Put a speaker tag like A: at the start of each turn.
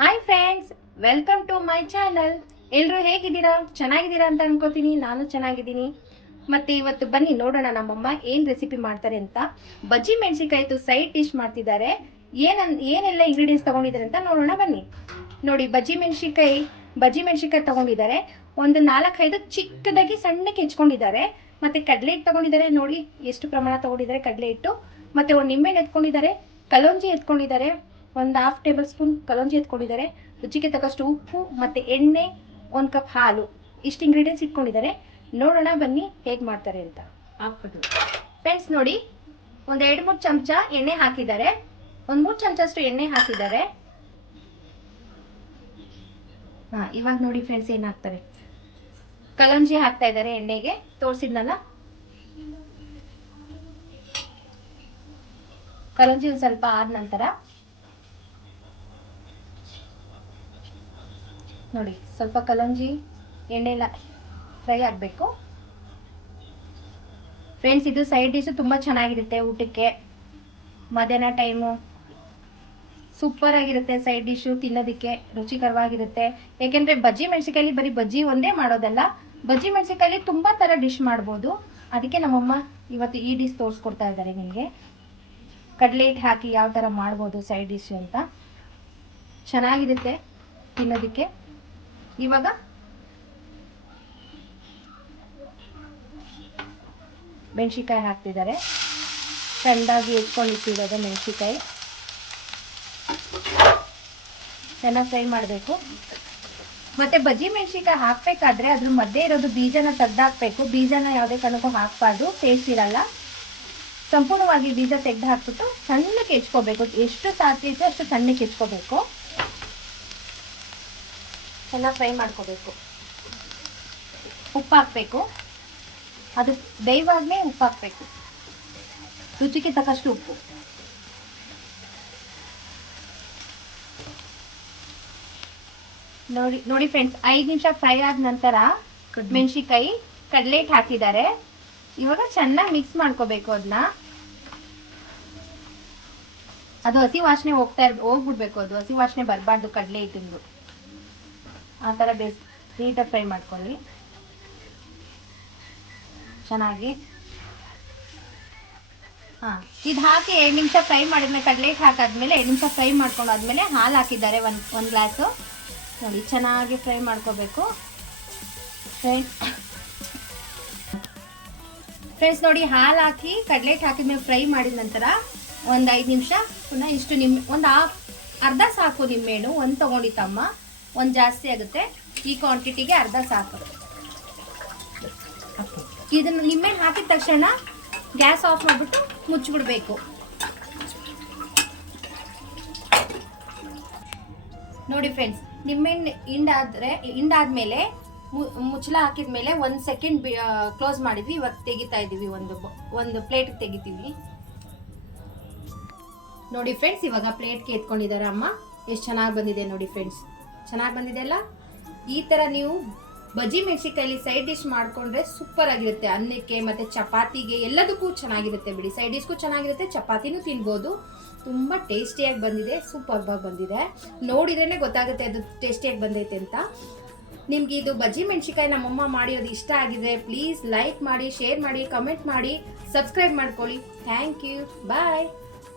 A: Hi friends welcome to my channel ಎಲ್ಲರೂ ಹೇಗಿದ್ದೀರಾ? ಚೆನ್ನಾಗಿದ್ದೀರಾ ಅಂತ ಅನ್ಕೋತೀನಿ. ನಾನು ಚೆನ್ನಾಗಿದ್ದೀನಿ. ಮತ್ತೆ ಇವತ್ತು ಬನ್ನಿ ನೋಡೋಣ ನಮ್ಮಮ್ಮ ಏನು ರೆಸಿಪಿ ಮಾಡ್ತಾರೆ ಅಂತ. ಬಜ್ಜಿ ಮೆಣಸಿಕಾಯ್ತು ಸೈಡ್ ಡಿಶ್ ಮಾಡ್ತಿದ್ದಾರೆ. ಏನನ್, ಏನೆಲ್ಲ ಇಂಗ್ರೀಡಿಯೆಂಟ್ಸ್ ತಗೊಂಡಿದ್ದಾರೆ ಅಂತ ನೋಡೋಣ ಬನ್ನಿ. ನೋಡಿ, ಬಜ್ಜಿ ಮೆಣಸಿಕಾಯಿ ಬಜ್ಜಿ ಮೆಣಸಿಕಾಯಿ ತಗೊಂಡಿದ್ದಾರೆ. ಒಂದು ನಾಲ್ಕೈದು ಚಿಕ್ಕದಾಗಿ ಸಣ್ಣಕ್ಕೆ ಹೆಚ್ಕೊಂಡಿದ್ದಾರೆ. ಮತ್ತೆ ಕಡಲೆ ಹಿಟ್ಟು ತಗೊಂಡಿದ್ದಾರೆ. ನೋಡಿ, ಎಷ್ಟು ಪ್ರಮಾಣ ತಗೊಂಡಿದ್ದಾರೆ ಕಡಲೆ ಹಿಟ್ಟು. ಮತ್ತೆ ಒಂದು ನಿಂಬೆಹಣ್ಣು ಎತ್ಕೊಂಡಿದ್ದಾರೆ. ಕಲೋಂಜಿ ಎತ್ಕೊಂಡಿದ್ದಾರೆ. ಒಂದು ಹಾಫ್ ಟೇಬಲ್ ಸ್ಪೂನ್ ಕಲಂಜಿ ಎತ್ಕೊಂಡಿದ್ದಾರೆ. ರುಚಿಗೆ ತಕ್ಕಷ್ಟು ಉಪ್ಪು ಮತ್ತೆ ಎಣ್ಣೆ ಒಂದು ಕಪ್ ಹಾಲು. ಇಷ್ಟು ಇಂಗ್ರೀಡಿಯೆಂಟ್ಸ್ ಇಟ್ಕೊಂಡಿದ್ದಾರೆ. ನೋಡೋಣ ಬನ್ನಿ ಹೇಗೆ ಮಾಡ್ತಾರೆ ಅಂತ. ಫ್ರೆಂಡ್ಸ್ ನೋಡಿ ಒಂದು ಎರಡು ಮೂರು ಚಮಚ ಎಣ್ಣೆ ಹಾಕಿದ್ದಾರೆ. ಒಂದು ಮೂರು ಚಮಚ ಅಷ್ಟು ಎಣ್ಣೆ ಹಾಕಿದ್ದಾರೆ. ಹಾಂ ಇವಾಗ ನೋಡಿ ಫ್ರೆಂಡ್ಸ್ ಏನ್ ಹಾಕ್ತಾರೆ ಕಲಂಜಿ ಹಾಕ್ತಾ ಇದ್ದಾರೆ ಎಣ್ಣೆಗೆ. ತೋರಿಸಿದ್ನಲ್ಲ? ಕಲಂಜಿ ಒಂದು ಸ್ವಲ್ಪ ಆದ ನಂತರ ನೋಡಿ, ಸ್ವಲ್ಪ ಕಲಂಜಿ ಎಣ್ಣೆಲ್ಲ ಫ್ರೈ ಆಗಬೇಕು. ಫ್ರೆಂಡ್ಸ್ ಇದು ಸೈಡ್ ಡಿಶ್ ತುಂಬ ಚೆನ್ನಾಗಿರುತ್ತೆ ಊಟಕ್ಕೆ. ಮಧ್ಯಾಹ್ನ ಟೈಮು ಸೂಪರ್ ಆಗಿರುತ್ತೆ ಸೈಡ್ ಡಿಶು ತಿನ್ನೋದಕ್ಕೆ, ರುಚಿಕರವಾಗಿರುತ್ತೆ. ಯಾಕೆಂದ್ರೆ ಬಜ್ಜಿ ಮೆಣಸಿಕಾಯಲ್ಲಿ ಬರೀ ಬಜ್ಜಿ ಒಂದೇ ಮಾಡೋದಲ್ಲ, ಬಜ್ಜಿ ಮೆಣಸಿಕಾಯಲ್ಲಿ ತುಂಬಾ ಥರ ಡಿಶ್ ಮಾಡ್ಬೋದು. ಅದಕ್ಕೆ ನಮ್ಮಮ್ಮ ಇವತ್ತು ಈ ಡಿಶ್ ತೋರಿಸ್ಕೊಡ್ತಾ ಇದ್ದಾರೆ ನಿಮಗೆ. ಕಡಲೆ ಹಿಟ್ಟು ಹಾಕಿ ಯಾವ ಥರ ಮಾಡ್ಬೋದು ಸೈಡ್ ಡಿಶ್ ಅಂತ. ಚೆನ್ನಾಗಿರುತ್ತೆ ತಿನ್ನೋದಕ್ಕೆ. ಇವಾಗ? ಮೆಣಸಿಕಾಯಿ ಹಾಕ್ತಿದ್ದಾರೆ. ಸಣ್ಣದಾಗಿ ಹೆಚ್ಕೊಂಡಿಟ್ಟಿರೋದು ಮೆಣಸಿಕಾಯಿ ಚೆನ್ನಾಗಿ ಫ್ರೈ ಮಾಡಬೇಕು. ಮತ್ತೆ ಬಜ್ಜಿ ಮೆಣಸಿನ್ಕಾಯಿ ಹಾಕಬೇಕಾದ್ರೆ ಅದ್ರ ಮಧ್ಯೆ ಇರೋದು ಬೀಜನ ತೆಗ್ದಾಕ್ಬೇಕು. ಬೀಜನ ಯಾವುದೇ ಕಾರಣಕ್ಕೂ ಹಾಕಬಾರ್ದು. ಟೇಸ್ಟ್ ಇರಲ್ಲ. ಸಂಪೂರ್ಣವಾಗಿ ಬೀಜ ತೆಗ್ದು ಹಾಕ್ಬಿಟ್ಟು ಸಣ್ಣಕ್ಕೆ ಹೆಚ್ಕೋಬೇಕು. ಎಷ್ಟು ಸಾಧ್ಯ ಅಷ್ಟು ಸಣ್ಣಕ್ಕೆ ಹೆಚ್ಕೋಬೇಕು. ಚೆನ್ನಾಗಿ ಫ್ರೈ ಮಾಡ್ಕೋಬೇಕು. ಉಪ್ಪು ಹಾಕಬೇಕು ಅದು ಬೇಯುವಾಗಲೇ ಉಪ್ಪು ಹಾಕಬೇಕು ರುಚಿಗೆ ತಕ್ಕಷ್ಟು ಉಪ್ಪು. ನೋಡಿ ನೋಡಿ ಫ್ರೆಂಡ್ಸ್ ಐದು ನಿಮಿಷ ಫ್ರೈ ಆದ ನಂತರ ಮೆಣಸಿಕಾಯಿ ಕಡಲೆ ಹಿಟ್ಟು ಹಾಕಿದ್ದಾರೆ. ಇವಾಗ ಚೆನ್ನಾಗಿ ಮಿಕ್ಸ್ ಮಾಡ್ಕೋಬೇಕು ಅದನ್ನ ಅದು ಹಸಿ ವಾಸನೆ ಹೋಗ್ತಾ ಇರ್ ಹೋಗ್ಬಿಡ್ಬೇಕು ಅದು. ಹಸಿ ವಾಸನೆ ಬರಬಾರ್ದು ಕಡಲೆ ಹಿಟ್ಟಿಂದು ಆ ಥರ ಬೇಸ್, ನೀಟಾಗಿ ಫ್ರೈ ಮಾಡ್ಕೊಳ್ಳಿ. ಚೆನ್ನಾಗಿ. ಹಾಂ, ಇದು ಹಾಕಿ ಎರಡು ನಿಮಿಷ ಫ್ರೈ ಮಾಡಿದ್ಮೇಲೆ ಕಡಲೆ ಹಿಟ್ಟು ಹಾಕಾದ್ಮೇಲೆ ಎರಡು ನಿಮಿಷ ಫ್ರೈ ಮಾಡ್ಕೊಂಡಾದ್ಮೇಲೆ ಹಾಲು ಹಾಕಿದ್ದಾರೆ ಒಂದು ಒಂದು ಗ್ಲಾಸು. ನೋಡಿ, ಚೆನ್ನಾಗಿ ಫ್ರೈ ಮಾಡ್ಕೋಬೇಕು. ಫ್ರೈ ಫ್ರೆಂಡ್ಸ್, ನೋಡಿ, ಹಾಲು ಹಾಕಿ ಕಡಲೆ ಹಿಟ್ಟು ಹಾಕಿದ್ಮೇಲೆ ಫ್ರೈ ಮಾಡಿದ ನಂತರ ಒಂದು ಐದು ನಿಮಿಷ ಪುನಃ ಇಷ್ಟು ನಿಮ್ಮ ಒಂದು ಹಾಫ್ ಅರ್ಧ ಸಾಕು ನಿಂಬೆಹಣ್ಣು ಒಂದು ತೊಗೊಂಡಿತ್ತಮ್ಮ ಒಂದು ಜಾಸ್ತಿ ಆಗುತ್ತೆ. ಈ ಕ್ವಾಂಟಿಟಿಗೆ ಅರ್ಧ ಸಾಕು. ಇದನ್ನು ನಿಂಬೆಹಣ್ಣು ಹಾಕಿದ ತಕ್ಷಣ ಗ್ಯಾಸ್ ಆಫ್ ಮಾಡಿಬಿಟ್ಟು ಮುಚ್ಚಿಬಿಡ್ಬೇಕು. ನೋಡಿ ಫ್ರೆಂಡ್ಸ್ ನಿಂಬೆಹಣ್ಣು ಹಿಂಡಾದ್ರೆ ಹಿಂಡಾದ್ಮೇಲೆ ಮುಚ್ಚಲ ಮುಚ್ಚಳ ಹಾಕಿದ್ಮೇಲೆ ಒಂದು ಸೆಕೆಂಡ್ ಕ್ಲೋಸ್ ಮಾಡಿದ್ವಿ. ಇವಾಗ ತೆಗಿತಾ ಇದೀವಿ ಒಂದು ಒಂದು ಪ್ಲೇಟ್ ತೆಗಿತೀವಿ. ನೋಡಿ ಫ್ರೆಂಡ್ಸ್ ಇವಾಗ ಪ್ಲೇಟ್ಗೆ ಎತ್ಕೊಂಡಿದ್ದಾರೆ ಅಮ್ಮ. ಎಷ್ಟು ಚೆನ್ನಾಗಿ ಬಂದಿದೆ ನೋಡಿ ಫ್ರೆಂಡ್ಸ್ ಚೆನ್ನಾಗಿ ಬಂದಿದೆ ಅಲ್ಲ? ಈ ಥರ ನೀವು ಬಜ್ಜಿ ಮೆಣಸಿಕಾಯಲ್ಲಿ ಸೈಡ್ ಡಿಶ್ ಮಾಡ್ಕೊಂಡ್ರೆ ಸೂಪರ್ ಆಗಿರುತ್ತೆ. ಅನ್ನಕ್ಕೆ ಮತ್ತೆ ಚಪಾತಿಗೆ ಎಲ್ಲದಕ್ಕೂ ಚೆನ್ನಾಗಿರುತ್ತೆ ಬಿಡಿ. ಸೈಡ್ ಡಿಶ್ಗೂ ಚೆನ್ನಾಗಿರುತ್ತೆ, ಚಪಾತಿನೂ ತಿನ್ಬೋದು. ತುಂಬ ಟೇಸ್ಟಿಯಾಗಿ ಬಂದಿದೆ ಸೂಪರ್ ಬಂದಿದೆ. ನೋಡಿದ್ರೇ ಗೊತ್ತಾಗುತ್ತೆ ಅದು ಟೇಸ್ಟಿಯಾಗಿ ಬಂದೈತೆ ಅಂತ. ನಿಮ್ಗೆ ಇದು ಬಜ್ಜಿ ಮೆಣಸಿಕಾಯಿ ನಮ್ಮಮ್ಮ ಮಾಡಿರೋದು ಇಷ್ಟ ಆಗಿದೆ ಪ್ಲೀಸ್ ಲೈಕ್ ಮಾಡಿ ಶೇರ್ ಮಾಡಿ ಕಮೆಂಟ್ ಮಾಡಿ ಸಬ್ಸ್ಕ್ರೈಬ್ ಮಾಡ್ಕೊಳ್ಳಿ. Thank you bye